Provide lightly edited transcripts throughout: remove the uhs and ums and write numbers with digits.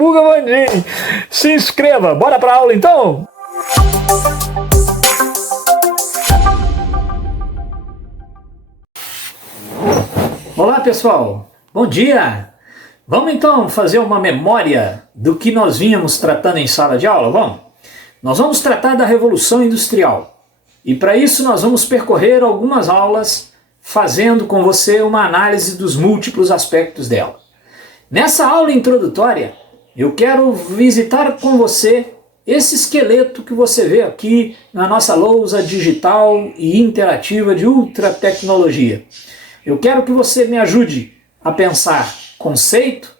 Sabuga Mandim. Se inscreva, bora pra aula então? Olá pessoal, bom dia! Vamos então fazer uma memória do que nós vínhamos tratando em sala de aula, vamos? Nós vamos tratar da Revolução Industrial e para isso nós vamos percorrer algumas aulas fazendo com você uma análise dos múltiplos aspectos dela. Nessa aula introdutória eu quero visitar com você esse esqueleto que você vê aqui na nossa lousa digital e interativa de ultra tecnologia. Eu quero que você me ajude a pensar conceito,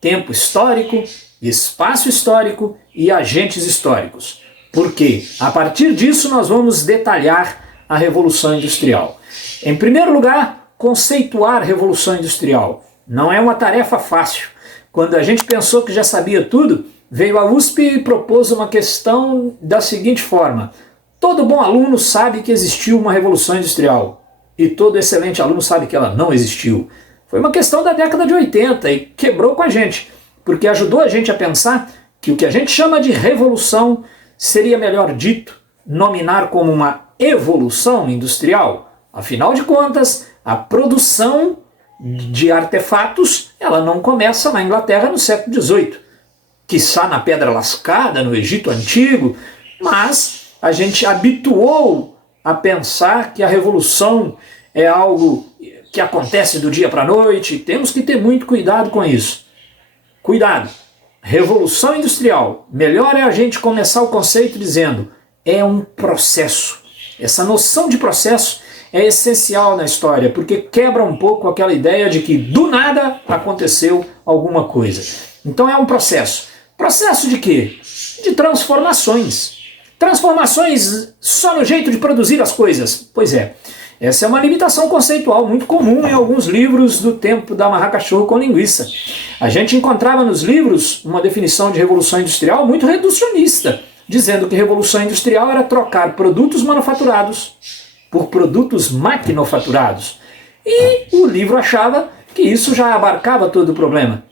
tempo histórico, espaço histórico e agentes históricos. Porque a partir disso nós vamos detalhar a Revolução Industrial. Em primeiro lugar, conceituar a Revolução Industrial. Não é uma tarefa fácil. Quando a gente pensou que já sabia tudo, veio a USP e propôs uma questão da seguinte forma: todo bom aluno sabe que existiu uma Revolução Industrial. E todo excelente aluno sabe que ela não existiu. Foi uma questão da década de 80 e quebrou com a gente, porque ajudou a gente a pensar que o que a gente chama de revolução seria, melhor dito, nominar como uma evolução industrial. Afinal de contas, a produção de artefatos ela não começa na Inglaterra no século XVIII, quiçá na Pedra Lascada, no Egito Antigo, mas a gente habituou a pensar que a revolução é algo que acontece do dia para a noite. Temos que ter muito cuidado com isso. Cuidado! Revolução Industrial. Melhor é a gente começar o conceito dizendo é um processo. Essa noção de processo é essencial na história, porque quebra um pouco aquela ideia de que do nada aconteceu alguma coisa. Então é um processo. Processo de quê? De transformações. Transformações só no jeito de produzir as coisas. Pois é, essa é uma limitação conceitual muito comum em alguns livros do tempo da marra-cachorro com linguiça. A gente encontrava nos livros uma definição de revolução industrial muito reducionista, dizendo que revolução industrial era trocar produtos manufaturados por produtos maquinofaturados. E o livro achava que isso já abarcava todo o problema.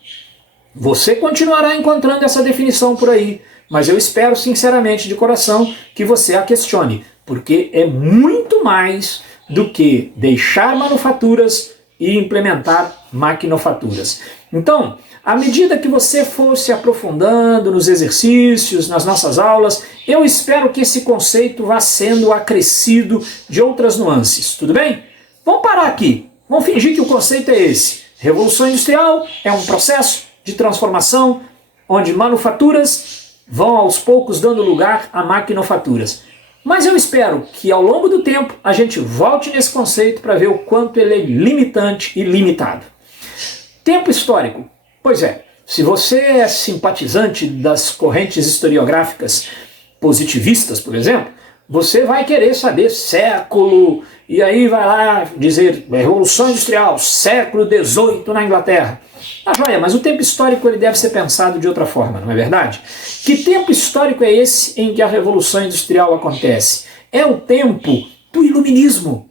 Você continuará encontrando essa definição por aí, mas eu espero sinceramente, de coração, que você a questione, porque é muito mais do que deixar manufaturas e implementar maquinofaturas. Então, à medida que você for se aprofundando nos exercícios, nas nossas aulas, eu espero que esse conceito vá sendo acrescido de outras nuances, tudo bem? Vamos parar aqui, vamos fingir que o conceito é esse. Revolução Industrial é um processo de transformação onde manufaturas vão aos poucos dando lugar a maquinofaturas. Mas eu espero que ao longo do tempo a gente volte nesse conceito para ver o quanto ele é limitante e limitado. Tempo histórico. Pois é, se você é simpatizante das correntes historiográficas positivistas, por exemplo, você vai querer saber século, e aí vai lá dizer Revolução Industrial, século XVIII na Inglaterra. Ah, joia, mas o tempo histórico ele deve ser pensado de outra forma, não é verdade? Que tempo histórico é esse em que a Revolução Industrial acontece? É o tempo do Iluminismo.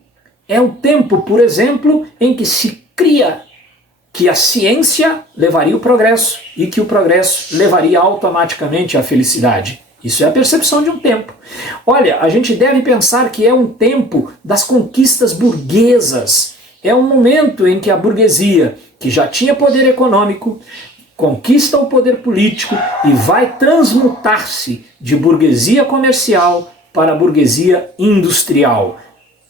É o tempo, por exemplo, em que se cria que a ciência levaria o progresso e que o progresso levaria automaticamente à felicidade. Isso é a percepção de um tempo. Olha, a gente deve pensar que é um tempo das conquistas burguesas. É um momento em que a burguesia, que já tinha poder econômico, conquista o poder político e vai transmutar-se de burguesia comercial para burguesia industrial.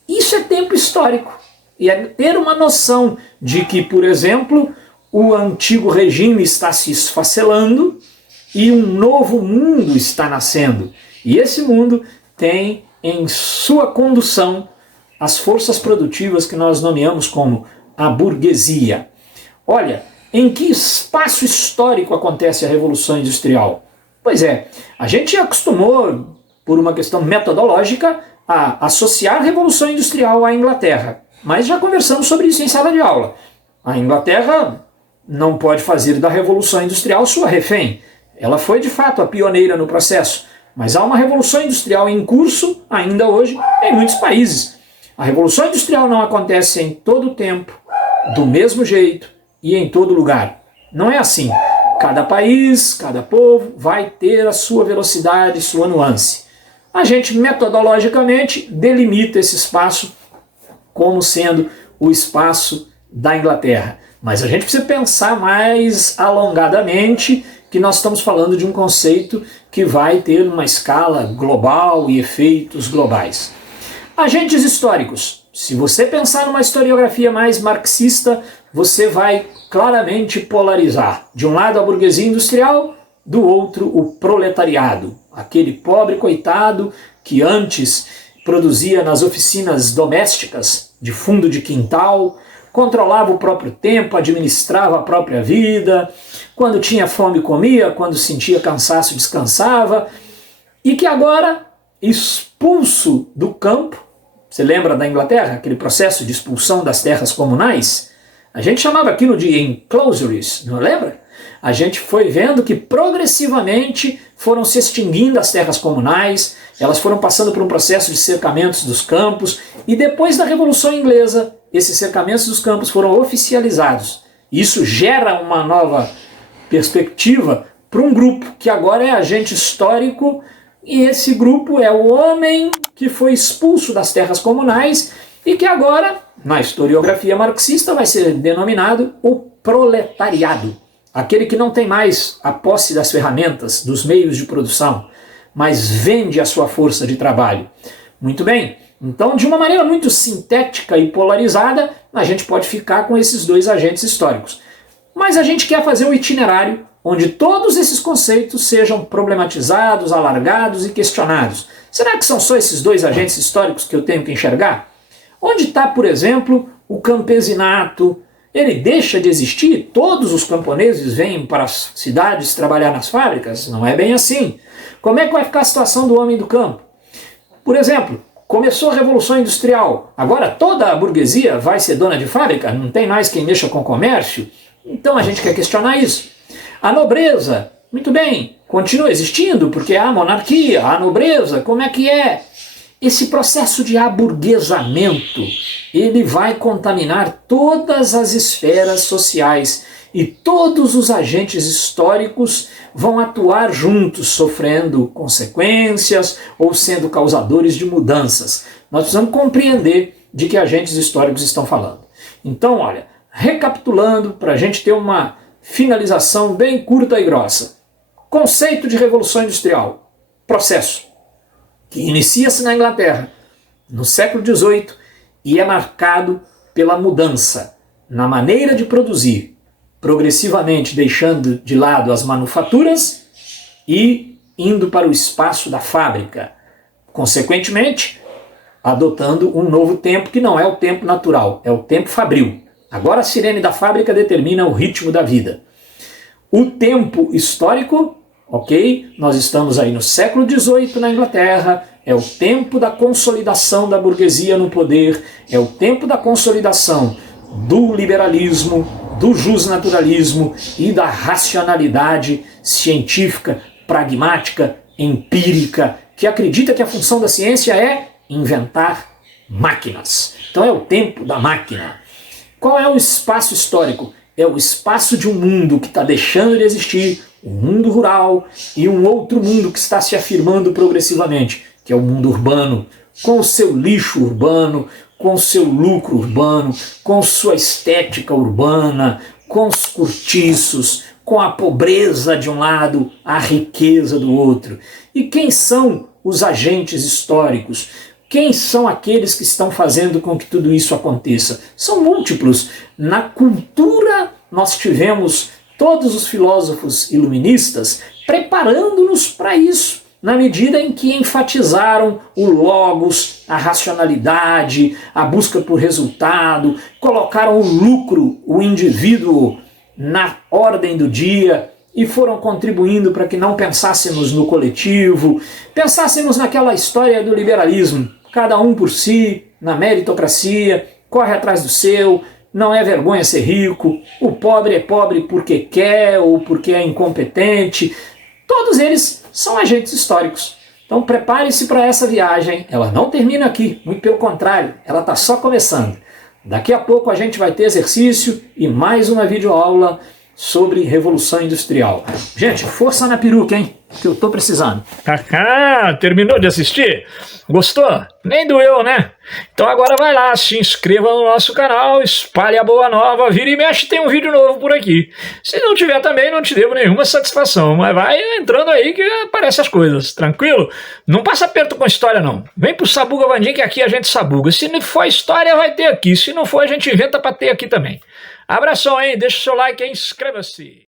Isso é tempo histórico. E é ter uma noção de que, por exemplo, o antigo regime está se esfacelando e um novo mundo está nascendo. E esse mundo tem em sua condução as forças produtivas que nós nomeamos como a burguesia. Olha, em que espaço histórico acontece a Revolução Industrial? Pois é, a gente acostumou, por uma questão metodológica, a associar a Revolução Industrial à Inglaterra. Mas já conversamos sobre isso em sala de aula. A Inglaterra não pode fazer da Revolução Industrial sua refém. Ela foi de fato a pioneira no processo, mas há uma Revolução Industrial em curso, ainda hoje, em muitos países. A Revolução Industrial não acontece em todo o tempo, do mesmo jeito e em todo lugar. Não é assim. Cada país, cada povo vai ter a sua velocidade, sua nuance. A gente metodologicamente delimita esse espaço como sendo o espaço da Inglaterra. Mas a gente precisa pensar mais alongadamente que nós estamos falando de um conceito que vai ter uma escala global e efeitos globais. Agentes históricos. Se você pensar numa historiografia mais marxista, você vai claramente polarizar. De um lado a burguesia industrial, do outro o proletariado. Aquele pobre coitado que antes produzia nas oficinas domésticas de fundo de quintal, controlava o próprio tempo, administrava a própria vida, quando tinha fome comia, quando sentia cansaço descansava, e que agora, expulso do campo, você lembra da Inglaterra, aquele processo de expulsão das terras comunais? A gente chamava aquilo de enclosures, não lembra? A gente foi vendo que progressivamente foram se extinguindo as terras comunais, elas foram passando por um processo de cercamentos dos campos, e depois da Revolução Inglesa, esses cercamentos dos campos foram oficializados. Isso gera uma nova perspectiva para um grupo que agora é agente histórico, e esse grupo é o homem que foi expulso das terras comunais e que agora, na historiografia marxista, vai ser denominado o proletariado. Aquele que não tem mais a posse das ferramentas, dos meios de produção, mas vende a sua força de trabalho. Muito bem, então de uma maneira muito sintética e polarizada, a gente pode ficar com esses dois agentes históricos. Mas a gente quer fazer um itinerário onde todos esses conceitos sejam problematizados, alargados e questionados. Será que são só esses dois agentes históricos que eu tenho que enxergar? Onde está, por exemplo, o campesinato? Ele deixa de existir? Todos os camponeses vêm para as cidades trabalhar nas fábricas? Não é bem assim. Como é que vai ficar a situação do homem do campo? Por exemplo, começou a Revolução Industrial, agora toda a burguesia vai ser dona de fábrica? Não tem mais quem mexa com o comércio? Então a gente quer questionar isso. A nobreza, muito bem, continua existindo porque há monarquia, há nobreza, como é que é? Esse processo de aburguesamento, ele vai contaminar todas as esferas sociais e todos os agentes históricos vão atuar juntos, sofrendo consequências ou sendo causadores de mudanças. Nós precisamos compreender de que agentes históricos estão falando. Então, olha, recapitulando, para a gente ter uma finalização bem curta e grossa. Conceito de Revolução Industrial. Processo que inicia-se na Inglaterra no século XVIII e é marcado pela mudança na maneira de produzir, progressivamente deixando de lado as manufaturas e indo para o espaço da fábrica. Consequentemente, adotando um novo tempo que não é o tempo natural, é o tempo fabril. Agora a sirene da fábrica determina o ritmo da vida. O tempo histórico, ok? Nós estamos aí no século XVIII na Inglaterra, é o tempo da consolidação da burguesia no poder, é o tempo da consolidação do liberalismo, do justnaturalismo e da racionalidade científica, pragmática, empírica, que acredita que a função da ciência é inventar máquinas. Então é o tempo da máquina. Qual é o espaço histórico? É o espaço de um mundo que está deixando de existir, um mundo rural e um outro mundo que está se afirmando progressivamente, que é o mundo urbano, com o seu lixo urbano, com o seu lucro urbano, com sua estética urbana, com os cortiços, com a pobreza de um lado, a riqueza do outro. E quem são os agentes históricos? Quem são aqueles que estão fazendo com que tudo isso aconteça? São múltiplos. Na cultura, nós tivemos todos os filósofos iluministas preparando-nos para isso, na medida em que enfatizaram o logos, a racionalidade, a busca por resultado, colocaram o lucro, o indivíduo, na ordem do dia, e foram contribuindo para que não pensássemos no coletivo, pensássemos naquela história do liberalismo, cada um por si, na meritocracia, corre atrás do seu, não é vergonha ser rico, o pobre é pobre porque quer ou porque é incompetente. Todos eles são agentes históricos. Então prepare-se para essa viagem, ela não termina aqui, muito pelo contrário, ela está só começando. Daqui a pouco a gente vai ter exercício e mais uma videoaula sobre Revolução Industrial. Gente, força na peruca, hein? Que eu tô precisando. Terminou de assistir? Gostou? Nem doeu, né? Então agora vai lá, se inscreva no nosso canal, espalhe a boa nova, vira e mexe, tem um vídeo novo por aqui. Se não tiver também, não te devo nenhuma satisfação, mas vai entrando aí que aparecem as coisas, tranquilo? Não passa aperto com história não. Vem pro Sabuga Vandim que aqui a gente sabuga. Se não for história, vai ter aqui. Se não for, a gente inventa pra ter aqui também. Abração, hein? Deixa o seu like e inscreva-se.